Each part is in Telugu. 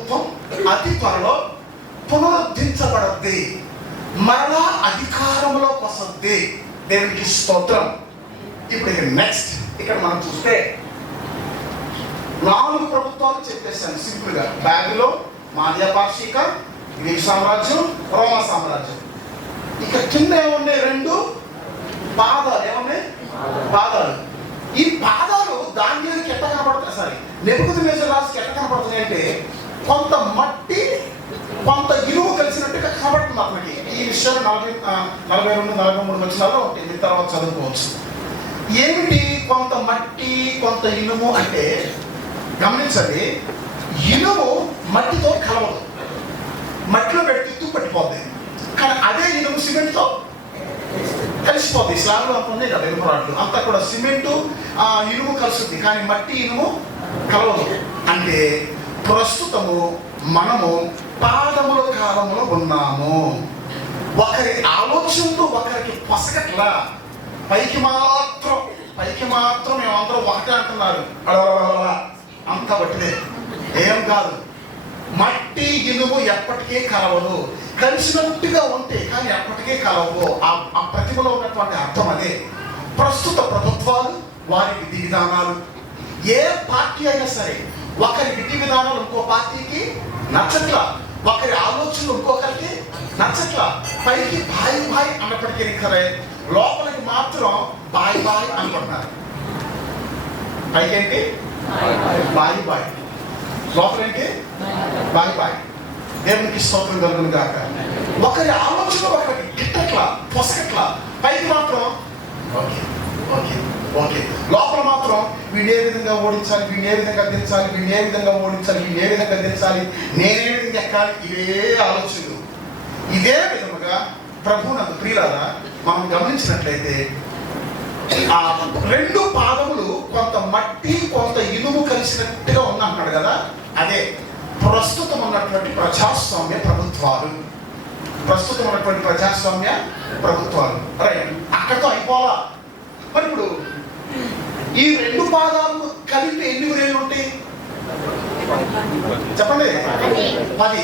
ప్రభుత్వం అతి త్వరలో పునరుద్ధరించబడద్ది, మరలా అధికారంలోకి వస్తుంది. దేవునికి స్తోత్రం. ఇప్పుడు నెక్స్ట్ ఇక్కడ మనం చూస్తే 4 ప్రభుత్వాలు చెప్పేశాను సింపుల్ గా. బాబిలోన్, మాదియా పార్షిక, గ్రీక్ సామ్రాజ్యం, రోమా సామ్రాజ్యం. ఇక కింద ఏమున్నాయి? 2 పాదాలు. ఏమున్నాయి? పాదాలు. ఈ పాదాలు దానియానికి ఎట్లా కనపడుతున్నాయి? సరే, నెబుకద్నెజర్ రాజుకి ఎట్లా కనపడుతున్నాయి అంటే కొంత మట్టి కొంత ఇనుము కలిసినట్టుగా కనబడుతుంది అతనికి. ఈ విషయం 42-43 వచనాల్లో ఉంటుంది, తర్వాత చదువుకోవచ్చు. ఏమిటి కొంత మట్టి కొంత ఇనుము అంటే? గమనించండి, ఇనుము మట్టితో కలవదు, మట్టిలో పెడితే తుప్పు పట్టిపోద్ది. కానీ అదే ఇనుము సిమెంట్తో కలిసిపోద్ది. స్లాబ్లో అంత ఉన్నాయి కదా ఇనుము రాళ్ళు, అంతా కూడా సిమెంటు ఇనుము కలుస్తుంది, కానీ మట్టి ఇనుము కలవదు. అంటే ప్రస్తుతము మనము పాదముల కాలంలో ఉన్నాము. ఒకరి ఆలోచనలు ఒకరికి పొసగట్లా, పైకి మాత్రం మేమందరం ఒకటే అంటున్నారు, అంత బట్టిదే. ఏం కాదు, మట్టి ఇనుము ఎప్పటికీ కలవదు. కలిసినట్టుగా ఉంటే కానీ ఎప్పటికీ కలవవు. ఆ ప్రతిభలో ఉన్నటువంటి అర్థం అదే. ప్రస్తుత ప్రభుత్వాలు వారి విధి విధానాలు, ఏ పార్టీ అయినా సరే ఒకరి విధి విధానాలు ఇంకో పార్టీకి నచ్చట్లా, ఒకరి ఆలోచనలు ఇంకొకరికి నచ్చట్లా. పైకి బాయ్ అన్నప్పటికీ సరే, లోపలికి మాత్రం బాయ్ అనుకుంటున్నారు. పైకి ఏంటి? బాయ్, లోపలేంటి? బాయ్. దేవునికి స్తోత్రం కలుగును గాక. ఒకరి ఆలోచన ఒకరికి గిట్టట్లా, పొసగట్లా. పైకి మాత్రం ఓకే, లోపల మాత్రం వీడిని ఏ విధంగా ఓడించాలి, వీడిని ఏ విధంగా దించాలి, వీడిని ఏ విధంగా ఓడించాలి, వీడిని ఏ విధంగా దించాలి, నేనే విధంగా ఎక్కాలి, ఇవే ఆలోచనలు. ఇదే విధముగా ప్రభువునందు ప్రియులారా మనం గమనించినట్లయితే ఆ 2 పాదములు కొంత మట్టి కొంత ఇనుము కలిసినట్టుగా ఉందంటున్నాడు కదా. అదే ప్రస్తుతం ఉన్నటువంటి ప్రజాస్వామ్య ప్రభుత్వాలు. రైట్, అక్కడితో అయిపోవాలా? మరి ఇప్పుడు ఈ 2 పాదాలు కలిపి ఎన్ని వ్రేళ్ళు ఉంటాయి చెప్పండి? 10.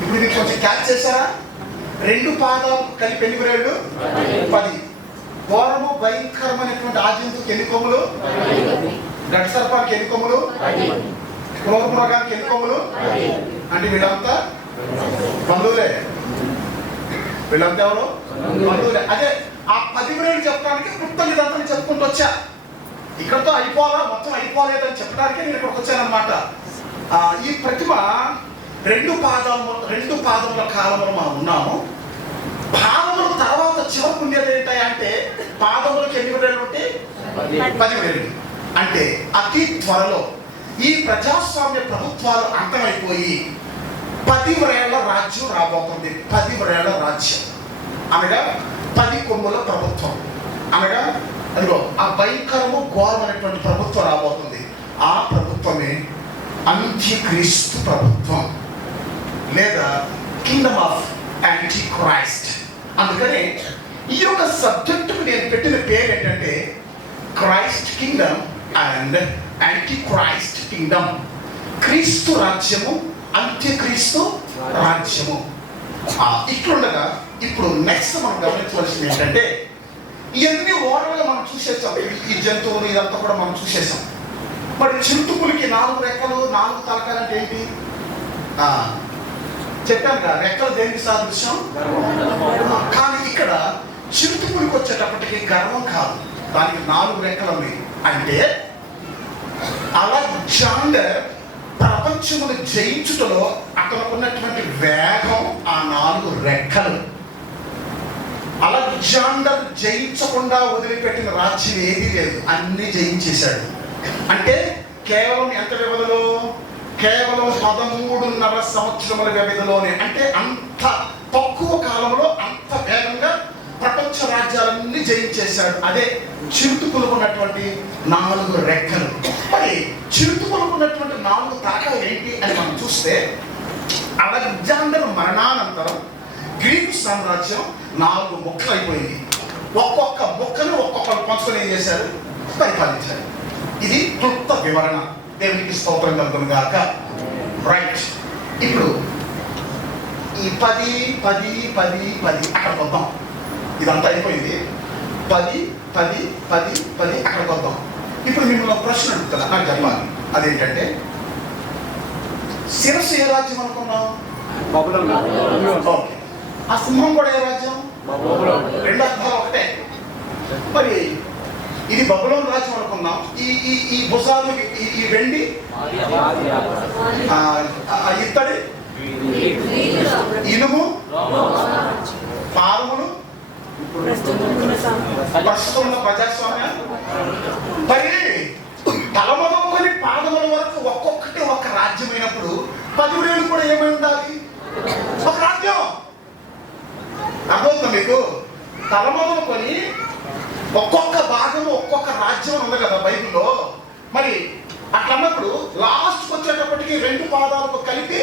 ఇప్పుడు మీరు కొంచెం క్యాచ్ చేశారా? 2 పాదాలు కలిపి ఎన్ని వ్రేళ్ళు? 10. ఘోరము భయంకరమైనటువంటి ఆజంతుకు ఎన్ని కొమ్ములు? గడ్డ సర్పానికి ఎన్ని కొమ్ములు? క్రూర మృగానికి ఎన్ని కొమ్ములు? అంటే వీళ్ళంతా బంధువులే. వీళ్ళంతా ఎవరు? బంధువులే. అదే ఆ 10 వ్రేళ్ళు చెప్పడానికి క్లుప్తంగా ఇదంతా చెప్పుకుంటూ వచ్చా. ఇక్కడతో అయిపోవాలా, మొత్తం అయిపోలేదని చెప్పడానికే నేను ఇక్కడికి వచ్చానమాట. ఈ ప్రతిమ 2 పాదముల కాలంలో మనం ఉన్నాము. పాదముల తర్వాత చివరికి ఉండేది ఏంటంటే పాదములకు ఎన్ని వ్రేళ్ళు ఉంటాయి? 10 వ్రేళ్ళు. అంటే అతి త్వరలో ఈ ప్రజాస్వామ్య ప్రభుత్వాలు అంతమైపోయి 10 వ్రేళ్ల రాజ్యం రాబోతుంది. 10 వ్రేళ్ల రాజ్యం అనగా 10 కొమ్ముల ప్రభుత్వం, అనగా అదిగో ఆ భయంకరము ఘోరమైనటువంటి ప్రభుత్వం రాబోతుంది. ఆ ప్రభుత్వమే అంత్యక్రీస్తు ప్రభుత్వం లేదా కింగ్డమ్ ఆఫ్ యాంటీ క్రైస్ట్. అందుకనే ఈ యొక్క సబ్జెక్టుకు నేను పెట్టిన పేరు ఏంటంటే Christ Kingdom and anti Christ Kingdom. క్రీస్తు రాజ్యము, అంత్యక్రీస్తు రాజ్యము. ఇట్లుండగా ఇప్పుడు నెక్స్ట్ మనం గమనించవలసింది ఏంటంటే ఇవన్నీ ఓవరాల్గా మనం చూసేసాం. ఈ జంతువులు ఇదంతా కూడా మనం చూసేసాం. మరి చిరుతుపులకి 4 రెక్కలు 4 తలకాలు అంటే ఏంటి? చెప్పాను కదా, రెక్కలు దేనికి సాదృశ్యం? కానీ ఇక్కడ చిరుతుపులికి వచ్చేటప్పటికి గర్వం కాదు, దానికి 4 రెక్కలు ఉన్నాయి. అంటే అలెగ్జాండర్ ప్రపంచమును జయించుటలో అతనుకున్నటువంటి వేగం ఆ 4 రెక్కలు. అలెగ్జాండర్ జయించకుండా వదిలిపెట్టిన రాజ్యం ఏదీ లేదు, అన్ని జయించేశాడు. అంటే కేవలం ఎంత వ్యవధిలో? కేవలం 13.5 సంవత్సరముల వ్యవధిలోనే. అంటే అంత తక్కువ కాలంలో అంత వేగంగా ప్రపంచ రాజ్యాలన్నీ జయించేశాడు. అదే చిరుతుకులుకున్నటువంటి 4 రెక్కలు. మరి చిరుతుకులుకున్నటువంటి 4 తలకాలు ఏంటి అని మనం చూస్తే అలెగ్జాండర్ మరణానంతరం గ్రీకు సామ్రాజ్యం 4 ముక్కలు అయిపోయింది. ఒక్కొక్క ముక్కను ఒక్కొక్కరు పంచుకొని ఏం చేశారు? పరిపాలించారు. ఇది క్లుప్త వివరణ. దేవునికి స్తోత్రం కలుగును గాక. రైట్, ఈ 10 10 10 10 అక్కడికి వద్దాం. ఇదంతా అయిపోయింది. 10 10 10 10 అక్కడికి వద్దాం. ఇప్పుడు మిమ్మల్ని ప్రశ్న అడుగుతున్నా, నాకు చెప్పాలి. అదేంటంటే శిరస్సు ఏ రాజ్యం అనుకున్నాం? ఓకే. ఆ సింహం కూడా ఏ రాజ్యం? రెండు అర్థాలు ఒకటే. మరి ఇది బబులోను రాజ్యం అనుకున్నాం. ఈ ఈ ఈ భుజాలు, ఈ వెండి, ఇత్తడి, ఇనుము, పాదములు, ప్రస్తుతం ప్రజాస్వామ్యం. మరి తల మొదలుకొని పాదముల వరకు ఒక్కొక్కటి ఒక రాజ్యమైనప్పుడు 10 వేలు కూడా ఏమై ఉండాలి? ఒక రాజ్యం. అర్థమవుతుంది మీకు? తల మొదలుకొని ఒక్కొక్క భాగము ఒక్కొక్క రాజ్యం ఉంది కదా బైబిల్లో. మరి అట్లన్నప్పుడు లాస్ట్ వచ్చేటప్పటికి 2 పాదాలకు కలిపి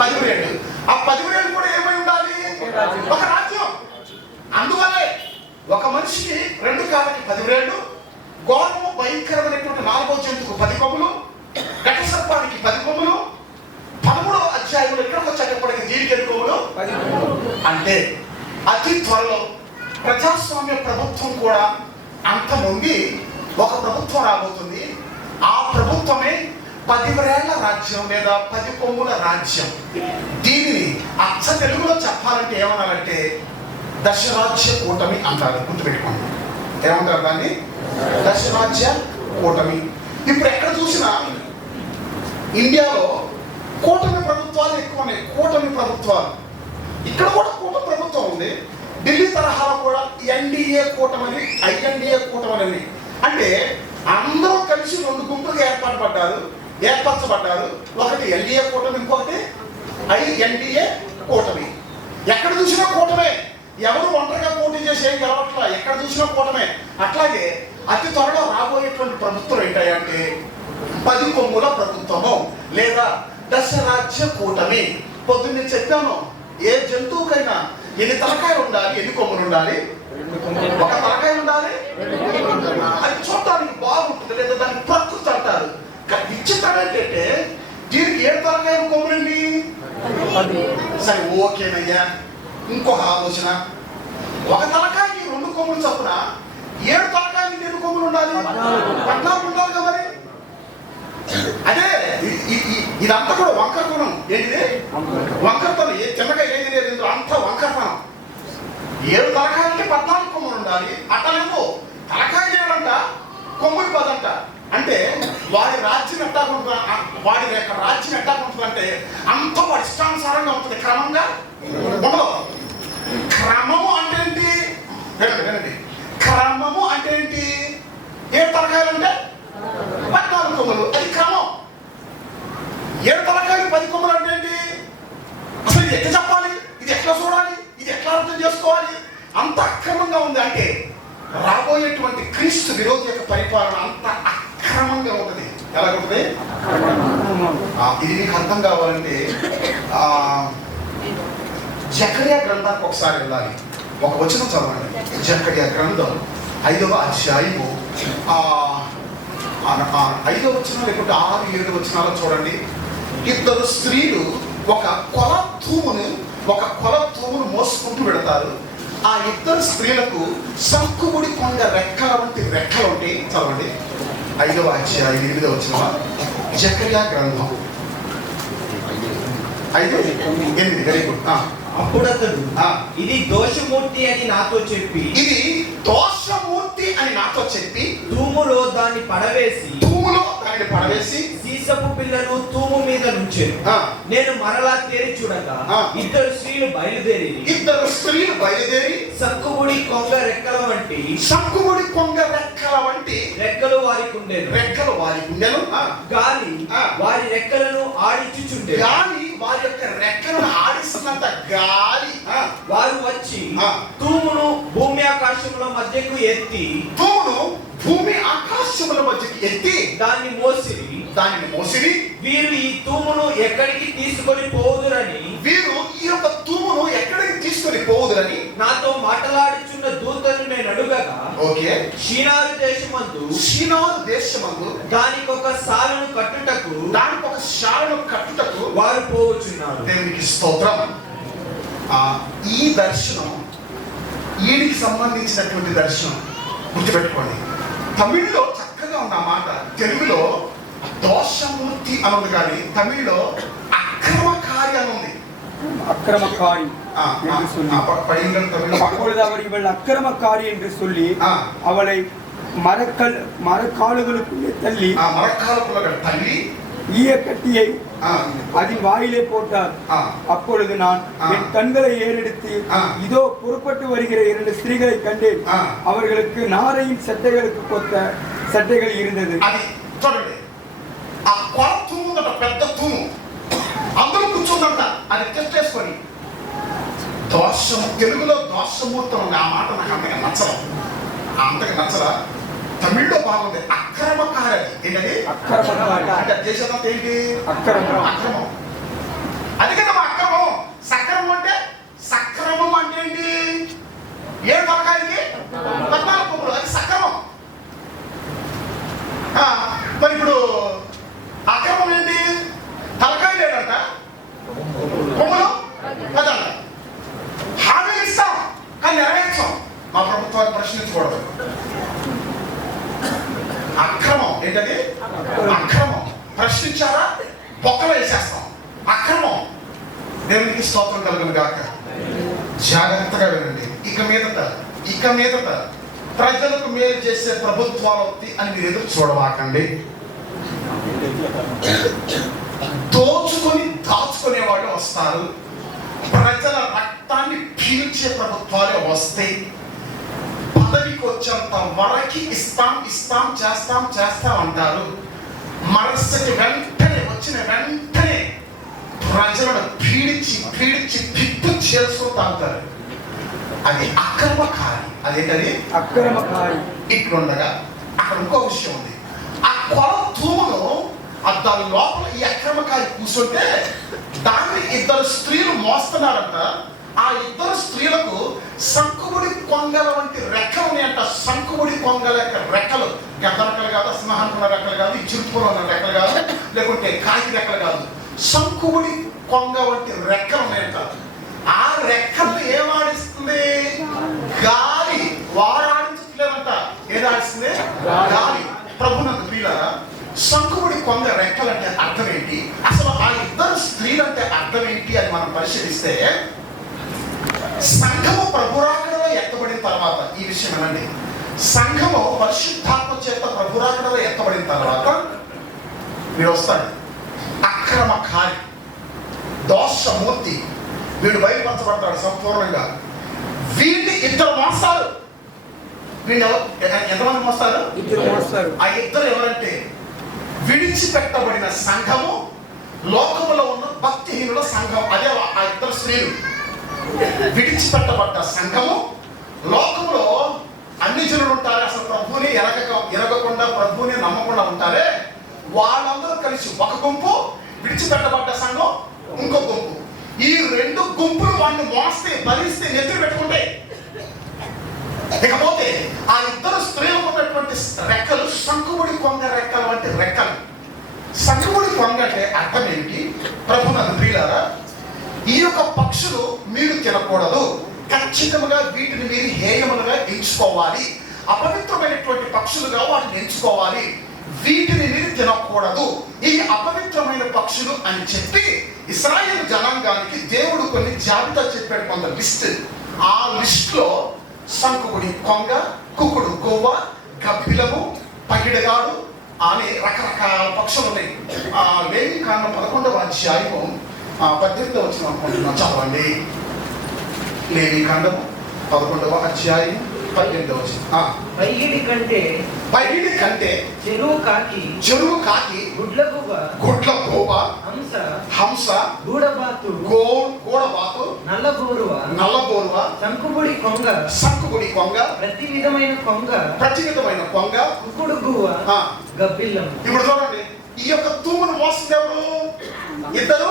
10 వేలు. ఆ 10 వేలు కూడా ఏమై ఉండాలి? ఒక రాజ్యం. అందువల్లే ఒక మనిషికి 2 కాళ్ళకి 10 వేలు, ఘోరము భయంకరమైనటువంటి 4వ జంతువుకు 10 కొమ్ములు, ఘట సర్పానికి 10 కొమ్ములు, 13వ అధ్యాయంలో ఎక్కడికి వచ్చేటప్పటికి దీనికి 10 కొమ్ములు. అంటే అతి త్వరలో ప్రజాస్వామ్య ప్రభుత్వం కూడా అంతముంది ఒక ప్రభుత్వం రాబోతుంది. ఆ ప్రభుత్వమే 10 వేల రాజ్యం లేదా 10 కొమ్ముల రాజ్యం. దీనిని అచ్చ తెలుగులో చెప్పాలంటే ఏమన్నారంటే దశరాజ్య కూటమి అంటారు. గుర్తుపెట్టుకోండి. ఏమంటారు దాన్ని? దశరాజ్య కూటమి. ఇప్పుడు ఎక్కడ చూసినా ఇండియాలో కూటమి ప్రభుత్వాలు ఎక్కువ ఉన్నాయి. కూటమి ప్రభుత్వాలు. ఇక్కడ కూడా కూటమి ప్రభుత్వం ఉంది. ఢిల్లీ తరహాలో కూడా ఎన్డీఏ కూటమని, ఐఎన్డీఏ కూటమని. అంటే అందరూ కలిసి 2 గుంపులుగా ఏర్పరచబడ్డారు. ఒకటి ఎన్డీఏ కూటమి, ఇంకొకటి ఐఎన్డీఏ కూటమి. ఎక్కడ చూసినా కూటమే. ఎవరు ఒంటరిగా పోటీ చేసి ఏం గెలవట్లా. ఎక్కడ చూసినా కూటమే. అట్లాగే అతి త్వరలో రాబోయేటువంటి ప్రభుత్వం ఏంటంటే 10 కొమ్ముల ప్రభుత్వము లేదా దశరాజ్య కూటమి. పొద్దున్నే చెప్పాను, ఏ జంతువుకైనా ఎన్ని తలకాయలు ఉండాలి, ఎన్ని కొమ్ములు ఉండాలి? ఒక తలకాయ ఉండాలి. అది చూడటానికి బాగుంటుంది, లేదా దాన్ని ప్రకృతి అంటారు. విచిత్రం ఏంటంటే దీనికి 7 తలకాయలు కొమ్ములండి. సరే ఓకేనయ్యా. ఇంకొక ఆలోచన, ఒక తలకాయకి 2 కొమ్ములు చొప్పున 7 తలకాయలకి ఎన్ని కొమ్ములు ఉండాలి? 14 ఉండాలి కదా. మరి అదే ఇదంతా కూడా వంకరతనం. ఏంటిది? వంకరతనం. చిన్నగా ఏది లేదు, అంతా వంకరతనం. 7 తలకాయలకి 14 కొమ్ములు ఉండాలి. అట్టలేవు. తలకాయ లేదంట, కొమ్ములు 10 అంట. అంటే వాడి రాజ్యం ఎట్టాకుంటుందా? వాడి యొక్క రాజ్యం ఎట్టాకుంటుందంటే అంత వాడి ఇష్టానుసారంగా ఉంటుంది. క్రమంగా ఉండదు. క్రమము అంటే ఏంటి? వినండి. క్రమము అంటే ఏంటి? 7 తలకాయలు అంటే 14 కొమ్ములు. అది క్రమం. 7 తలకాయలు 10 కొమ్ములు అంటే ఏంటి? అసలు ఇది ఎట్లా చెప్పాలి? ఇది ఎట్లా చూడాలి? ఇది ఎట్లా అర్థం చేసుకోవాలి? అంత అక్రమంగా ఉంది. అంటే రాబోయేటువంటి క్రీస్తు విరోధి యొక్క పరిపాలన అంత అక్రమంగా ఉంటుంది. ఎలా ఉంటుంది? ఇది మీకు అర్థం కావాలంటే జకర్యా గ్రంథానికి ఒకసారి వెళ్ళాలి. ఒక వచనం చదవండి. జకర్యా గ్రంథం 5వ అధ్యాయము 5వ వచనం లేకుంటే 6, 7 వచనాలు చూడండి. 2 స్త్రీలు ఒక కొల తూమును మోసుకుంటూ వెళతారు. ఆ 2 స్త్రీలకు సంకుముడి కొండ రెక్కల వంటి రెక్కలు ఉంటాయి. చదవండి. 5వ అధ్యాయం 8వ వచనం. జకర్యా గ్రంథం 5:8. Very good. అప్పుడు అతడు ఇది దోషమూర్తి అని నాతో చెప్పి తూములో దాన్ని పడవేసి సీసపు పిల్లను తూము మీద నుంచెను. నేను మరలా తేరి చూడగా 2 స్త్రీలు బయలుదేరి సంకుముడి కొంగ రెక్కల వంటి రెక్కలు వారికి ఉండేను. గాలి వారి రెక్కలను ఆడించుచుండే. వారి యొక్క రెక్కలను ఆడిస్తున్నంత గాలి వారు వచ్చి తూమును భూమి ఆకాశముల మధ్యకు ఎత్తి దాన్ని మోసిరి. వీరు ఈ తూమును ఎక్కడికి తీసుకొని పోవుదురని నాతో మాట్లాడుచున్న దూతను నేను అడుగగా, షీనారు దేశమందు దానికి ఒక శాలను కట్టుటకు వారు పోవచ్చున్నారు. దేవునికి స్తోత్రం. ఈ దర్శనం వీడికి సంబంధించినటువంటి దర్శనం గుర్తుపెట్టుకోండి. తమిళ్లో చక్కగా ఉన్న మాట, తెలుగులో దోషమూర్తి అని ఉంది, కానీ తమిళ్లో అక్రమకారి అని ఉంది. அக்கிரமக்காரி அப்பொழுது அவர் இவள் அக்கிரமக்காரி என்று சொல்லி அவளை மரக்காலுகளுக்குள்ளே தள்ளி ஈயக்கட்டியை அதில் வாயிலே போட்டார். அப்பொழுது நான் என் கண்களை ஏறெடுத்து இதோ புறப்பட்டு வருகிற 2 ஸ்திரீகளை கண்டேன். அவர்களுக்கு நாரையின் சட்டைகளுக்கு கொத்த சட்டைகள் இருந்தது. అందరూ కూర్చుందంట. అది టెస్ట్ చేసుకొని దోషం, తెలుగులో దోషమూర్తం ఉంది. ఆ మాట నాకు అంతగా నచ్చలా. తమిళ్లో బాగుంది. అక్రమకారి. ఏంటది? అంటే దేశంతో ఏంటి? అక్రమం. అది కదా అక్రమం. సక్రమం అంటే ఏంటి? 7 తలకాయకి 14 కొమ్ములు, అది సక్రమం. మరి ఇప్పుడు అక్రమం ఏంటి? తలకాయ లేదంట, కొమ్ములు కదంట. హామీ ఇస్తాం కానీ నెరవేర్చాం. మా ప్రభుత్వాన్ని ప్రశ్నించకూడదు. అక్రమం ఏంటది? అక్రమం. ప్రశ్నించారా? బొక్కలు వేసేస్తాం. అక్రమం. దేవునికి స్తోత్రం కలుగును గాక. జాగ్రత్తగా వినండి. ఇక మీదట ప్రజలకు మేలు చేసే ప్రభుత్వాలు అని మీరు ఎదురు చూడవాకండి. దోచుకొని దాచుకునే వాళ్ళు వస్తారు. ప్రజల రక్తాన్ని పీల్చే ప్రభుత్వాలే వస్తాయి. పదవికి వచ్చేంత వరకి ఇస్తాం చేస్తాం అంటారు. మనస్సుకి వచ్చిన వెంటనే ప్రజలను పీడించి పిప్పు చేసుకుంటూ తాగుతారు. అది అక్రమకారి. అదేంటది? అక్రమకారి. ఇట్లుండగా అక్కడ ఇంకో విషయం ఉంది. ఆ కొల తూములో దాని లోపల ఈ అక్రమకారి కూర్చుంటే దాన్ని 2 స్త్రీలు మోస్తున్నారంట. ఆ 2 స్త్రీలకు శంకుముడి కొంగల వంటి రెక్కలు ఉన్నాయంట. శంకుముడి కొంగల రెక్కలు, గద్ద రెక్కలు కాదు, సింహానుకున్న రెక్కలు కాదు, ఈ చిరుపులో ఉన్న రెక్కలు కాదు, లేకుంటే కాకి రెక్కలు కాదు. శంకుముడి కొంగ వంటి రెక్కలు ఉన్నాయంట. ఆ రెక్కలు ఏమాడిస్తుంది? గాలి. వారాడించట్లేదంట. ఏదాడిస్తుంది? గాలి. ప్రభునందు ప్రియులారా, శంకుముడి కొంగ రెక్కలంటే అర్థం ఏంటి? అసలు ఆ 2 స్త్రీలంటే అర్థం ఏంటి అని మనం పరిశీలిస్తే, సంఘము ప్రభురాకడలో ఎత్తబడిన తర్వాత, ఈ విషయం అనండి, సంఘము పరిశుద్ధాత్మ చేత ప్రభురాకడలో ఎత్తబడిన తర్వాత వీడు వస్తాడు. అక్రమకారి, దోషమూర్తి. వీడు బయలుపరచబడతాడు సంపూర్ణంగా. వీడిని 2 మోస్తారు. వీళ్ళు ఎంతమంది మోస్తారు? 2 మోస్తారు. ఆ 2 ఎవరంటే విడిచిపెట్టబడిన సంఘము, లోకములో ఉన్న భక్తిహీనుల సంఘం. అదే ఆ 2 స్త్రీలు. విడిచిపెట్టబడ్డ సంఘము, లోకములో అన్ని జనులు ఉంటారు. అసలు ప్రభువుని ఎరగకుండా ప్రభువుని నమ్మకుండా ఉంటారే, వాళ్ళందరూ కలిసి ఒక గుంపు. విడిచిపెట్టబడ్డ సంఘం ఇంకో గుంపు. ఈ 2 గుంపులు వాడిని మోస్తే, భరిస్తే, నెత్తులు పెట్టుకుంటాయి. ఇకపోతే ఆ 2 స్త్రీలకు ఉన్నటువంటి రెక్కలు శంకుముడి కొంగ రెక్కలు వంటి రెక్కలు. శంకుముడి కొంగ అంటే అర్థం ఏంటి? ప్రభునందు ప్రియులారా, ఈ యొక్క పక్షులు మీరు తినకూడదు. ఖచ్చితంగా వీటిని మీరు హేయములుగా ఎంచుకోవాలి. అపవిత్రమైనటువంటి పక్షులుగా వాటిని ఎంచుకోవాలి. వీటిని మీరు తినకూడదు. ఈ అపవిత్రమైన పక్షులు అని చెప్పి ఇశ్రాయేలు జనాంగానికి దేవుడు కొన్ని జాబితా చెప్పాడు, కొంత లిస్ట్. ఆ లిస్ట్ లో శంకుముడి కొంగ, కుకుడు గోవ, గబ్బిలము, పగిడగాడు అని రకరకాల పక్షులు ఉన్నాయి. లేవికాండం 11వ అధ్యాయము 18వ వచనం అనుకుంటున్నాం. చదవండి. లేవికాండం 11వ అధ్యాయం 18వ వచనం. పైగిడి కంటే చెరువు కాకి, గుడ్ల గోవ, హంస, గూడబాతు, నల్లబోరువ, శంకుముడి కొంగ, ప్రతి విధమైన కొంగ, కుకుడు గువ్వ, గబ్బిలం. ఇప్పుడు చూడండి, ఈ యొక్క తూమును మోస్తుంది ఎవరు? 2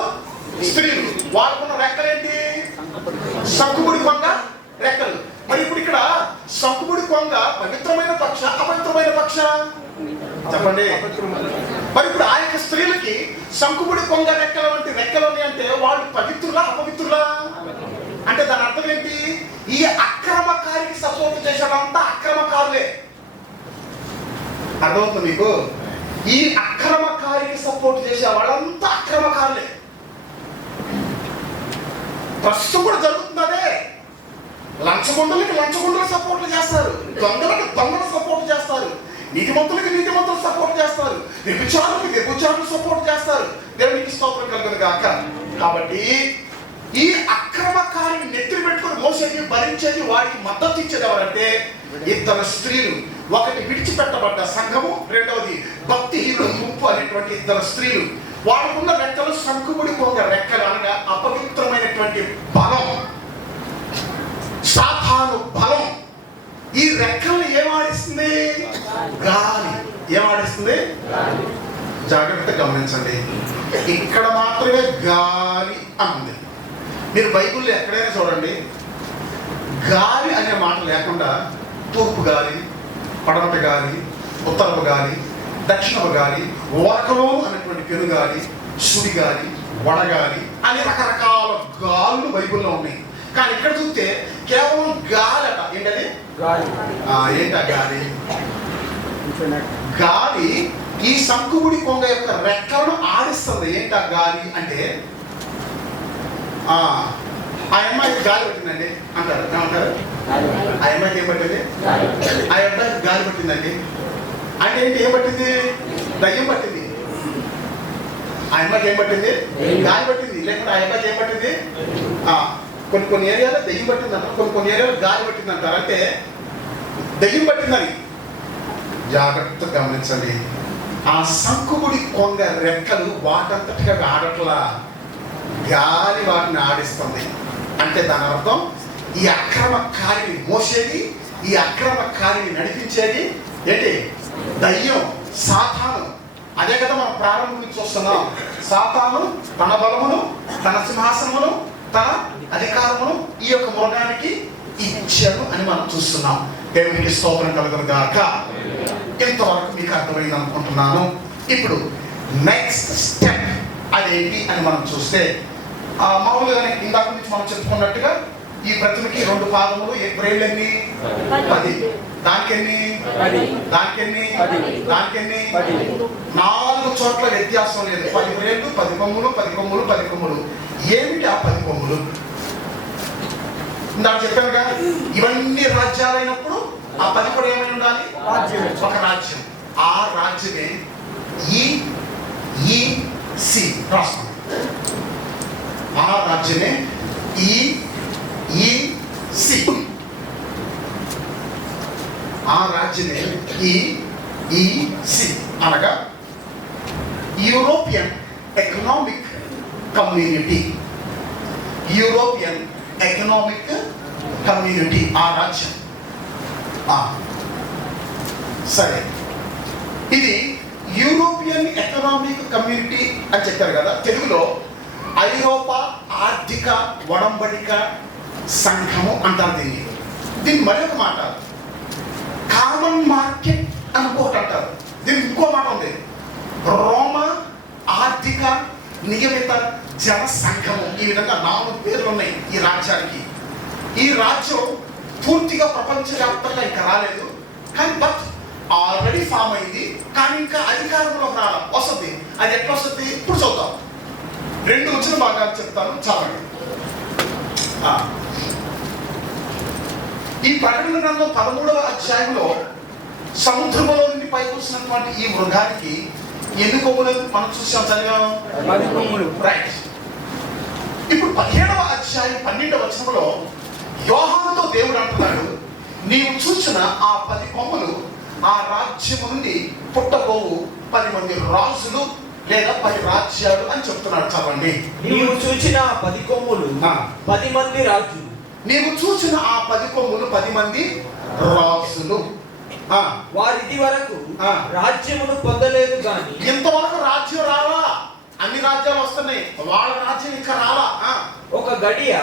స్త్రీలు. వాళ్ళకున్న రెక్కలేంటి? శంకుముడి కొంగ రెక్కలు. మరి ఇప్పుడు ఇక్కడ శంకుముడి కొంగ పవిత్రమైన పక్ష, అపవిత్రమైన పక్ష? చెప్పండి. మరి ఇప్పుడు ఆ యొక్క స్త్రీలకి శంకుముడి కొంగ రెక్కల వంటి రెక్కలు అంటే వాళ్ళు పవిత్రులా, అపవిత్రులా? అంటే చేసేదంతా అక్రమకారులే. అర్థమవుతుంది మీకు? ఈ అక్రమకారికి సపోర్ట్ చేసే వాళ్ళంతా అక్రమకారులే. ప్రస్తుతం కూడా జరుగుతున్నదే. లంచగొండలకి లంచగొండలు సపోర్ట్లు చేస్తారు, దొంగలకు దొంగలు సపోర్ట్ చేస్తారు, నీతిమంతులకి నీతిమంతులు సపోర్ట్ చేస్తారు, వ్యభిచారులకి వ్యభిచారులు సపోర్ట్ చేస్తారు. దేవునికి స్తోత్రం కలుగును గాక. కాబట్టి ఈ అక్రమకారిని నెత్తిని పెట్టుకుని మోసేది, భరించేది, వాడికి మద్దతు ఇచ్చేది ఎవరంటే ఇద్దరు స్త్రీలు. ఒకటి విడిచిపెట్టబడ్డ సంఘము, రెండవది భక్తిహీనుల గుంపు అనేటువంటి ఇద్దరు స్త్రీలు. వాళ్ళకున్న రెక్కలు శంకుముడి కొంగ రెక్కలు, అనగా అపవిత్రమైనటువంటి బలం, సాతాను బలం. ఈ రెక్కల్ని ఏమాడిస్తుంది? గాలి. ఏమాడిస్తుంది? జాగ్రత్తగా గమనించండి. ఇక్కడ మాత్రమే గాలి అని ఉంది. మీరు బైబిల్లో ఎక్కడైనా చూడండి, గాలి అనే మాట లేకుండా తూర్పు గాలి, పడమటి గాలి, ఉత్తరపు గాలి, దక్షిణపు గాలి, ఓరకలో అనేటువంటి పెనుగాలి, సుడిగాలి, వడగాలి అనే రకరకాల గాలులు బైబిల్లో ఉన్నాయి. కానీ ఇక్కడ చూస్తే కేవలం గాలి అట. ఏంటది? ఏంట గాలి? గాలి ఈ శంకుముడి కొంగ యొక్క రెక్కలను ఆడిస్తుంది. ఏంట గాలి అంటే, ఆ అమ్మాయికి గాలి పట్టిందండి అంటారు. ఏమంటారు? ఆ అమ్మాయికి ఏం పట్టింది? ఆ అబ్బాయికి గాలి పట్టిందండి అంటే ఏంటి? ఏం పట్టింది? దయ్యం పట్టింది. ఆ అమ్మాయికి ఏం పట్టింది? గాలి పట్టింది. లేకపోతే ఆ అబ్బాయికి ఏం పట్టింది? కొన్ని ఏరియాలో దెయ్యం పట్టింది అంటారు, కొన్ని ఏరియాలో గాలి పట్టింది అంటారు. అంటే దెయ్యం పట్టిందని జాగ్రత్తగా గమనించండి. ఆ శంకుముడి కొంగ రెక్కలు వాటంతటిగా ఆడట్లా, గాలి వాటిని ఆడిస్తుంది. అంటే దాని అర్థం ఈ అక్రమకారిని మోసేది, ఈ అక్రమకారిని నడిపించేది ఏంటి? దయ్యం, సాతాను. అదే కదా మనం ప్రారంభం నుంచి చూస్తున్నాం. సాతాను తన బలమును, తన సింహాసనమును, తన అధికారమును ఈ యొక్క మృగానికి ఇచ్చాడు అని మనం చూస్తున్నాం. దేవునికి స్తోత్రం కలుగును గాక. ఇంతవరకు మీకు అర్థమైంది అనుకుంటున్నాను. ఇప్పుడు నెక్స్ట్ స్టెప్ అదేంటి అని మనం చూస్తే, మామూలుగానే ఇందాక నుంచి మనం చెప్పుకున్నట్టుగా ఈ ప్రతిమకి 2 పాదములు, బ్రేళ్ళెన్ని? 10. దానికెన్ని? 4 చోట్ల వ్యత్యాసం లేదు. 10 బ్రేళ్ళు, 10 కొమ్ములు, 10 కొమ్ములు, 10 కొమ్ములు. ఏమిటి ఆ 10 కొమ్ములు? ఇందాక చెప్పానుగా, ఇవన్నీ రాజ్యాలైనప్పుడు ఆ 10 కూడా ఏమై ఉండాలి? ఒక రాజ్యం. ఆ రాజ్యమే ఈఈసి రాష్ట్రం. ఆ రాజ్యమే ఈఈసి. ఆ రాజ్యమే ఈఈసి అనగా European economic community. European economic community ఆ రాజ్యం. సరే, ఇది యూరోపియన్ ఎకనామిక్ కమ్యూనిటీ అని చెప్పారు కదా. తెలుగులో ఐరోపా ఆర్థిక ఒడంబడిక సంఘము అంటారు దీన్ని. దీన్ని మరొక మాట కామన్ మార్కెట్ అని ఇంకొకటి అంటారు. దీనికి ఇంకో మాట ఉంది, రోమా ఆర్థిక నియమిత జన సంఘము. ఈ విధంగా 4 పేర్లు ఉన్నాయి ఈ రాజ్యానికి. ఈ రాజ్యం పూర్తిగా ప్రపంచవ్యాప్తంగా ఇంకా రాలేదు, కానీ బట్ ఆల్రెడీ ఫామ్ అయింది. కానీ ఇంకా అధికారంలో వస్తుంది. అది ఎట్లా వస్తుంది ఇప్పుడు చూద్దాం. 2 వచ్చిన భాగాలు చెప్తాను, చదవండి. ఈ ప్రకటన గ్రంథం 13వ అధ్యాయంలో సముద్రంలో నుండి పైకి వచ్చినటువంటి ఈ మృగానికి ఎన్ని కొమ్ములు మనం చూసాం, చదివాం? 10 కొమ్ములు. రైట్. ఇప్పుడు 17వ అధ్యాయం 12వ వచనంలో యోహానుతో దేవుడు అంటున్నాడు, నీవు చూసిన ఆ 10 కొమ్ములు ఆ రాజ్యము నుండి పుట్టబోవు 10 మంది రాజులు లేదా 10 రాజ్యాలు అని చెప్తున్నాడు. చదవండి. నీవు చూచిన 10 కొమ్ములు 10 మంది రాజులు. నీవు చూసిన ఆ 10 కొమ్ములు 10 మంది రాజులు. వారిది వరకు రాజ్యమును పొందలేదు కానీ. ఇంతవరకు రాజ్యం రాలా, అన్ని రాజ్యాలు వస్తున్నాయి, వాళ్ళ రాజ్యం ఇంకా రాలా. ఒక గడియ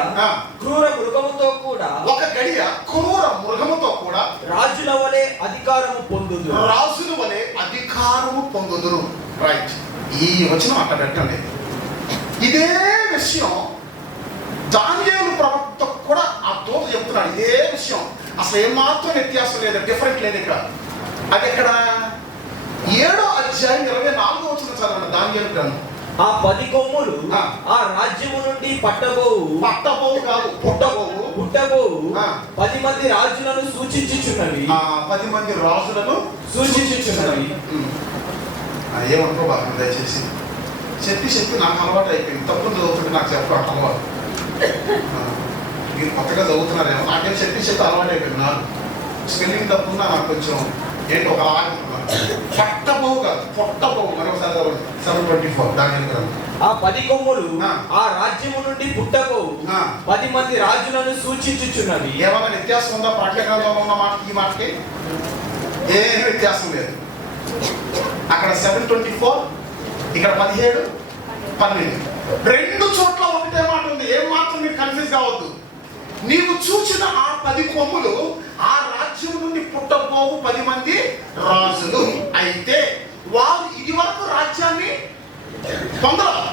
క్రూర మృగముతో కూడా, ఒక గడియ క్రూర మృగముతో కూడా రాజుల వలె అధికారము పొందుదురు. రాజుల వలె అధికారము పొందుదురు. రైట్. ఈ వచనం అక్కడ పెట్టండి. ఇదే విషయం దానియేలు ప్రవక్త కూడా ఆ దూత చెప్తున్నాడు. ఇదే విషయం. అసలు ఏమాత్రం వ్యత్యాసం లేదు, డిఫరెంట్ లేదు ఇక్కడ. అది ఇక్కడ 7వ అధ్యాయం 24వ వచనం చదవండి. దానియేలు గ్రంథం. ఆ 10 కొమ్ములు ఆ రాజ్యము నుండి పట్టబోవు కాదు, పుట్టబోవు 10 మంది రాజులను సూచించుచున్నవి. 10 మంది రాజులను సూచించుచున్నవి. ఏమంటారు బాగా దయచేసి. శక్తి నాకు అలవాటు అయిపోయింది. తప్పులు చదువుతుంటే నాకు చెప్పడం అలవాటు. మీరు కొత్తగా చదువుతున్నారేమో, నాకేం శక్తి అలవాటు అయిపోయింది. నాకు స్పెల్లింగ్ తప్పున్నా నాకు కొంచెం ఏంటి ఒక ఆగుతున్నాను. పట్టబోవు కాదు, పొట్టబోవు. మరొకసారి 7:24 దాని. ఆ 10 కొమ్ములు ఆ రాజ్యము నుండి పుట్టబోవు 10 మంది రాజులను సూచించుచున్నవి. ఏమైనా వ్యత్యాసం ఉందా పాఠ్య గ్రంథంలో ఉన్న మాట ఈ మాటకి? ఏం వ్యత్యాసం లేదు. అక్కడ 7:24, ఇక్కడ 17, 12 రెండు చోట్ల ఒకటే మాట ఉంది. ఏం మాత్రం మీరు కన్ఫ్యూజ్ కావద్దు. నీవు చూసిన ఆ 10 కొమ్ములు ఆ రాజ్యం నుండి పుట్టబోవు 10 మంది రాజులు. అయితే వారు ఇది వరకు రాజ్యాన్ని పొందడం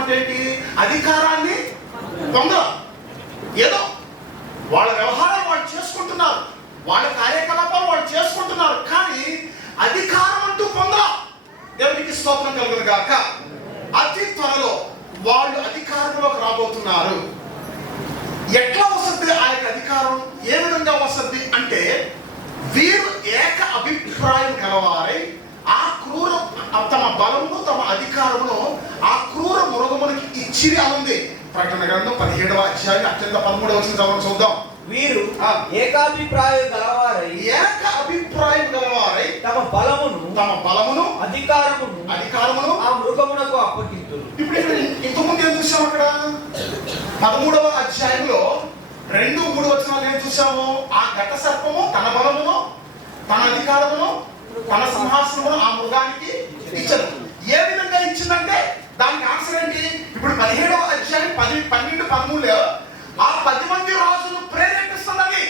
అంటే ఏంటి? అధికారాన్ని పొందడం. ఏదో వాళ్ళ వ్యవహారాలు వాళ్ళు చేసుకుంటున్నారు, వాళ్ళ కార్యకలాపాలు వాళ్ళు చేసుకుంటున్నారు, కానీ అధికారం అంటూ పొందడం. దేవునికి స్తోత్రం కలుగును గాక. అతి త్వరలో వాళ్ళు అధికారంలోకి రాబోతున్నారు. ఎట్లా వస్తుంది ఆ యొక్క అధికారం? ఏ విధంగా వస్తుంది అంటే, వీరు ఏక అభిప్రాయం కలవారై ఆ క్రూర తమ బలమును తమ అధికారమును ఆ క్రూర మృగమునికి ఇచ్చిరి అని ఉంది. ప్రకటన గ్రంథం 17వ అధ్యాయం 13వ వచనం చూద్దాం. వీరు ఏకాభిప్రాయం గలవారై తమ బలమును అధికారమును ఆ మృగమునకు అప్పగింతురు. ఇప్పుడు ఇంతకుముందు ఏం చూసాము? అక్కడ 13వ అధ్యాయంలో 2-3 వచనాలు ఏం చూసాము? ఆ ఘట సర్పము తన బలమును తన అధికారమును తన సింహాసనమును ఆ మృగానికి ఇచ్చదు. ఏ విధంగా ఇచ్చిందంటే దానికి ఆన్సర్ ఏంటి? ఇప్పుడు 17వ అధ్యాయం 10, 12, 13లో ఆ 10 మంది రాజులు ప్రేరేపిస్తున్నది.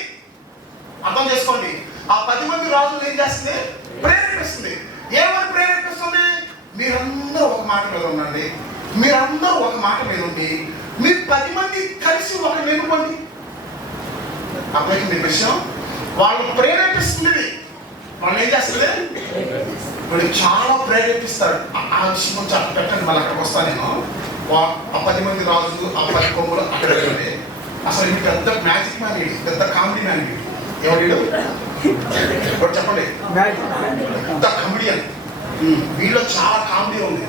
అర్థం చేసుకోండి. ఆ 10 మంది రాజులు ఏం చేస్తుంది? ప్రేరేపిస్తుంది. ఏమని ప్రేరేపిస్తుంది? మీరందరూ ఒక మాట మీద ఉండండి, మీరందరూ ఒక మాట మీద ఉండి మీరు 10 మంది కలిసి ఒక ఎన్నుకోండి. అర్థమైంది విషయం? వాళ్ళు ప్రేరేపిస్తుంది. వాళ్ళు ఏం చేస్తుంది? వాళ్ళు చాలా ప్రేరేపిస్తారు. ఆ విషయం కొంచెం అక్కడ పెట్టండి, మళ్ళీ అక్కడికి వస్తాను నేను. ఆ 10 మంది రాజులు, ఆ 10 కొమ్ములు అక్కడ పెట్టండి. అసలు ఇది పెద్ద మ్యాజిక్ మ్యాన్, ఇది పెద్ద కామెడీ మ్యాన్. ఎవరు చెప్పండి? పెద్ద కామెడియన్. వీళ్ళు చాలా కామెడీ ఉంది.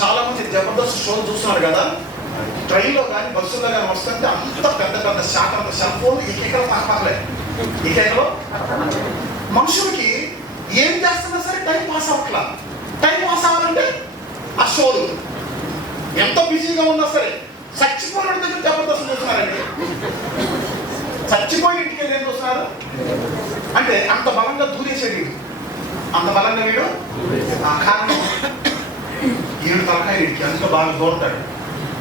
చాలా మంది జబర్దస్త్ షో చూస్తున్నారు కదా, ట్రైన్లో కానీ బస్సులో కానీ వస్తుంటే అంత పెద్ద శాతం సెల్ ఫోన్ ఏకైకలో మాట్లాడలేదు. ఏకైకలో మనుషులకి ఏం చేస్తున్నా సరే టైం పాస్ అవ్వట్లా. టైం పాస్ అవ్వాలంటే ఆ షోలు ఎంత బిజీగా ఉన్నా సరే చచ్చిపోయిన దగ్గర జబర్దస్త్ చూస్తున్నారండి. చచ్చిపోయి ఇంటికి వెళ్ళి ఏం చూస్తున్నారు అంటే అంత బలంగా దూరేసాడు వీడు, అంత బలంగా వీడు. ఆ కారణం 7 తలకాయలు ఇంటికి ఎంత బాగా దూరతాడు.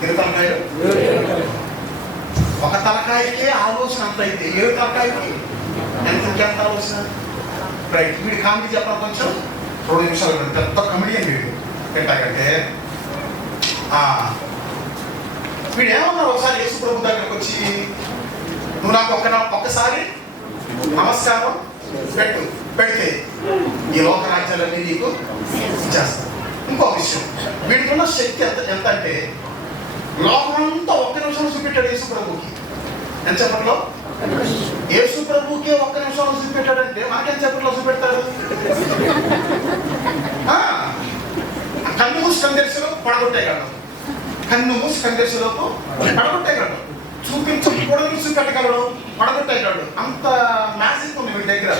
7 తలకాయలు, ఒక తలకాయకే ఆలోచన అంత అయితే 7 తలకాయకి ఎంత ఆలోచన. రైట్. వీడి కామెడీ చెప్పడం కొంచెం 2 నిమిషాలు. పెద్ద కమెడియన్ వీడు. ఎట్లాగంటే వీడు ఏమన్నారు? ఒకసారి యేసు ప్రభు దగ్గరకు వచ్చి, నువ్వు నాకు ఒక్కసారి నమస్కారం పెడితే ఈ లోక రాజ్యాలన్నీ నీకు ఇచ్చేస్తాను. ఇంకో విషయం, వీడికున్న శక్తి ఎంత అంటే లోకమంతా 1 నిమిషంలో చూపెట్టాడు యేసు ప్రభుకి. ఎంత చెప్పట్లో? యేసు ప్రభుకే 1 నిమిషంలో చూపెట్టాడంటే మనకేం చెప్పట్లో చూపెడతాడు? కన్ను మూసి కందెరిసేలోపు పడగొట్టేయగలడు. కన్ను మూసి కందెరిసేలోపు పడగొట్టేయగలడు. చూపించకూడదు చూపెట్టగలడు, పడగొట్టేయగలడు. అంత మ్యాజిక్ ఉంది వీడి దగ్గర.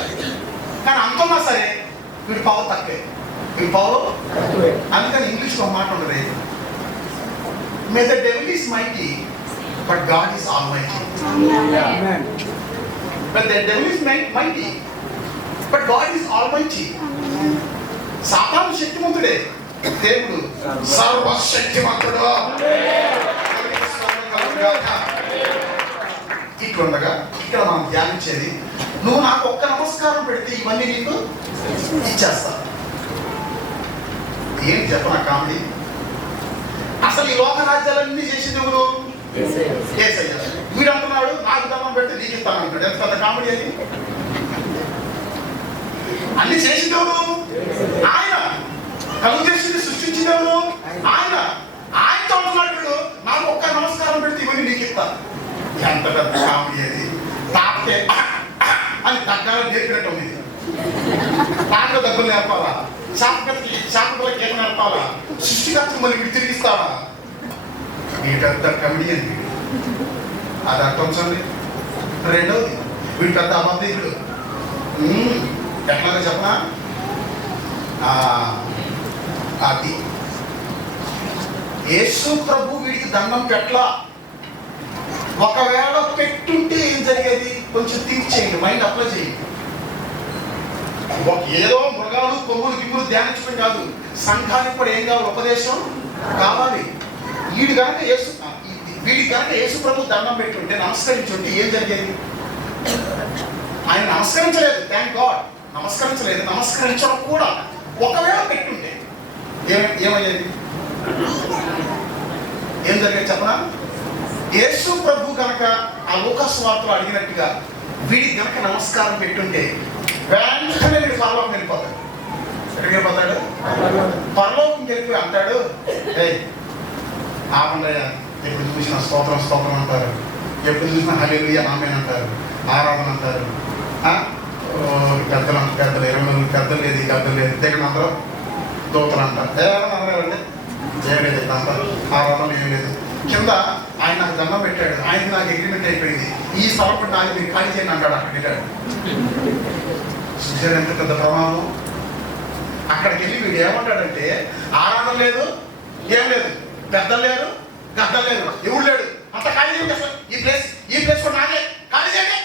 కానీ అంతన్నా సరే వీడి పవర్ తక్కువే. వీడి పవర్ అందుకని ఇంగ్లీష్లో మాట ఉండదు. May the devil is mighty but God is almighty. But the devil is mighty but God is almighty. సాతాను శక్తిమంతుడే, దేవుడు సర్వశక్తిమంతుడు. ఇట్లుండగా ఇక్కడ మనం ధ్యానించేది, నువ్వు నాకు 1 నమస్కారం పెడితే ఇవన్నీ నీకు ఇచ్చేస్తా. ఏం చెప్పనా కామెడీ? అసలు ఈ లోక రాజ్యాలన్నీ చేసింది ఎవరు? యేసయ్య. వీడు అంటున్నాడు నాకు దండం పెడితే నీకు ఇస్తాను అంటాడు. ఎంత పెద్ద కామెడీ అది. అన్ని చేసిందెవరు? ఆయన. కలుగు చేసింది, సృష్టించిందెవరు? ఆయన. ఆయనతో అంటున్నాడు వీడు నాకు ఒక్క నమస్కారం పెడితే ఇవన్నీ నీకు ఇస్తాను. ఎంత పెద్ద కామెడీ అది. తాపకే అని దగ్గర నేర్పినట్టు ఉంది. తాటలో దగ్గర నేర్పాలా, శాపకుల గీత నేర్పాలా, సృష్టికర్త మళ్ళీ వీడు తిరిగిస్తావా? ఈ పెద్ద కమిడియన్. అది అర్థం చూడండి. రెండవది వీడు పెద్ద అబద్ధికుడు. ఎట్లాగా చెప్పనా, అది యేసు ప్రభు వీడికి దండం పెట్టలా. ఒకవేళ పెట్టుంటే ఏం జరిగేది? కొంచెం థింక్ చేయండి, మైండ్ అప్లై చేయండి. ఏదో మృగాలు కొమ్ములు గిమ్ములు ధ్యానించడం కాదు, సంఘానికి కూడా ఏం కావాలి? ఉపదేశం కావాలి. వీడి కనుక యేసు ప్రభు దండం పెట్టుంటే, నమస్కరించుంటే ఏం జరిగేది? ఆయన నమస్కరించలేదు, థ్యాంక్ గాడ్. నమస్కరించలేదు, నమస్కరించడం కూడా ఒకవేళ పెట్టుంటే ఏమయ్యేది? ఏం జరిగేది చెప్పనా? యేసు ప్రభు కనుక ఆ లూకాసు వార్తలో అడిగినట్టుగా వీడి కనుక నమస్కారం పెట్టుంటే వెంటనే వీడు పరలోకం వెళ్ళిపోతాడు. ఎక్కడికి వెళ్ళిపోతాడు? పరలోకం వెళ్ళిపోయి అంటాడు, ఆపండయ్య, ఎప్పుడు చూసిన స్తోత్రం స్తోత్రం అంటారు, ఎప్పుడు చూసినా హల్లెలూయా ఆమేన్ అంటారు, ఆరాధన అంటారు. పెద్దలు 20 పెద్దలు లేదు, పెద్దలు లేదు, దగ్గర అందరూ దూతలు అంటారు. ఏమన్నారండి? ఏం లేదు అంటారు, ఆరాధన ఏం లేదు. కింద ఆయన నాకు దండం పెట్టాడు, ఆయనకి నాకు అగ్రిమెంట్ అయిపోయింది, ఈ స్థలం పట్టి ఆయన మీరు ఖాళీ చేయండి అంటాడు. అక్కడ పెట్టాడు. చూసారు ఎంత పెద్ద ప్రమాదం? అక్కడికి వెళ్ళి వీడు ఏమంటాడంటే, ఆరాధన లేదు, ఏం లేదు, పెద్దలు లేరు, గద్దలు లేరు, ఎవడు లేడు, అంత ఖాళీ చేయండి. అసలు ఈ ప్లేస్ కూడా నాకే, ఖాళీ చేయండి.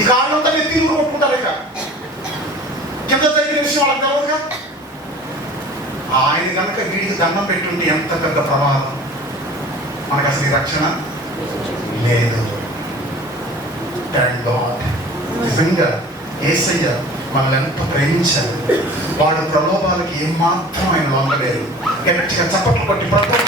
ఈ కారణంతా మీరు తీరు కొట్టుకుంటారు. ఇక కింద దగ్గర విషయం వాళ్ళకి తెలవదుగా. ఆయన కనుక వీడికి దండం పెట్టుంటే ఎంత పెద్ద ప్రమాదం. మనకు అసలు ఈ రక్షణ లేదు. Thank God. నిజంగా యేసయ్య మనల్ని ఎంత ప్రేమించారు. వాడు ప్రలోభాలకి ఏమాత్రం ఆయన లొంగలేదు. గట్టిగా చప్పట్లు కొట్టి ప్రభువు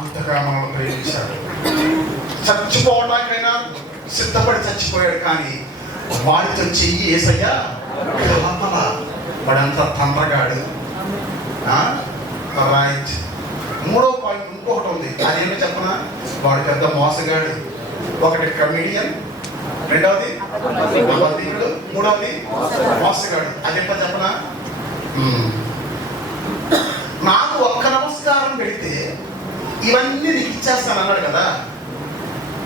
అంతగా మనల్ని ప్రేమించాడు. చచ్చిపోవడానికైనా సిద్ధపడి చచ్చిపోయాడు. కానీ వాడితో చెయ్యి యేసయ్య కలపల. వాడంతా తండ్రగాడు. రైట్. మూడో పాయింట్ ఇంకొకటి ఉంది. అదేమో చెప్పనా, వాడు పెద్ద మోసగాడు. ఒకటి కమిడియన్, రెండవది అబద్ధికుడు, మూడవది మోసగాడు. అదేంటో చెప్పనా, నాకు ఒక్క నమస్కారం పెడితే ఇవన్నీ నీకు ఇచ్చేస్తాను అన్నాడు కదా.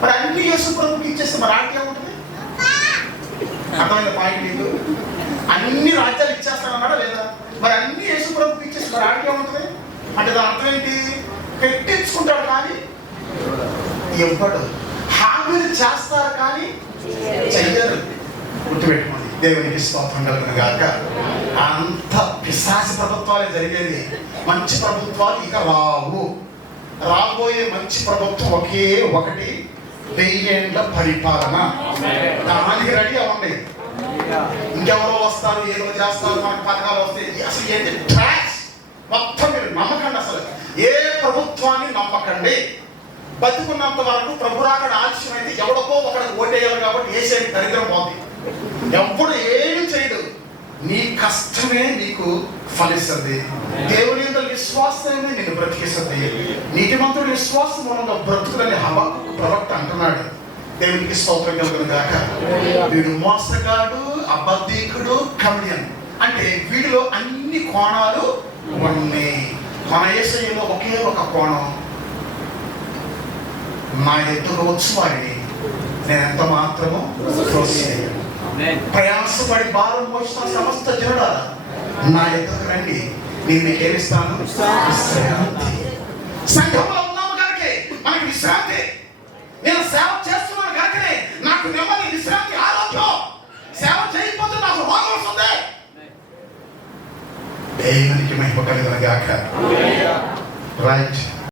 మరి అన్ని యేసు ప్రభుకి ఇచ్చేస్తే మరి ఆడికి ఏముంటుంది? అర్థమైన పాయింట్ నీకు? అన్ని రాజ్యాలు ఇచ్చేస్తాను అన్నాడా లేదా? మరి అన్ని యేసు ప్రభుకి ఇచ్చేస్తే మరి ఆడికి ఏముంటుంది అంటే దాని అర్థం ఏంటి? పెట్టించుకుంటాడు కానీ ఇవ్వడు. హామీలు చేస్తారు కానీ చెయ్యరు. గుర్తుపెట్టుకోండి. దేవునికి స్తోత్రం కలుగును గాక. అంత పిశాచ ప్రభుత్వాలే జరిగేది. మంచి ప్రభుత్వాలు ఇక రావు. రాబోయే మంచి ప్రభుత్వం ఒకే ఒకటి, 1000 ఏళ్ల పరిపాలన. దానికి రెడీ అవ్వండి. ఇంకెవరో వస్తారు, ఏదో చేస్తారు, మనకు పథకాలు వస్తాయి. అసలు ఏంటి ట్రాష్ మొత్తం మీరు నమ్మకండి. అసలు ఏ ప్రభుత్వాన్ని నమ్మకండి. బతుకున్నంత వరకు ప్రభురాకడ ఆలస్యం అయితే ఎవడికో ఒకడికి ఓటేయాలి కాబట్టి వేసేది దరిద్రం పోతుంది. ఎప్పుడు ఏమి చేయడు, నీ కష్టమే నీకు ఫలిస్తుంది. దేవుని యొక్క విశ్వాసమే నిన్ను బ్రతికిస్తుంది. నీతిమంతుడి విశ్వాసం మూలంగా బ్రతుకులని హబక్కు ప్రవక్త అంటున్నాడు. దేవునికి స్తోత్రం కలుగును గాక. వీడు మోసగాడు, అబద్ధికుడు, కమిడియన్. అంటే వీడిలో అన్ని కోణాలు ఉన్నాయి. మన యేసయ్యలో ఒకే ఒక కోణం, నా ఎత్తుకు వచ్చు వారిని నేను ఎంత మాత్రము త్రోసివేయను. ప్రయాసపడి భారం మోస్తున్న సమస్త జనులారా నా ఎదుకు రండి, నేను మీకు ఏమిస్తాను? విశ్రాంతి. సంఘంలో ఉన్నాము కనుకే మనకి విశ్రాంతి. నేను సేవ చేస్తున్నాను కనుకనే నాకు నెమ్మది, విశ్రాంతి, ఆరోగ్యం. సేవ చేయకపోతే నాకు రోగం వస్తుంది. దేవునికి మహిమ కలుగును గాక. రైట్.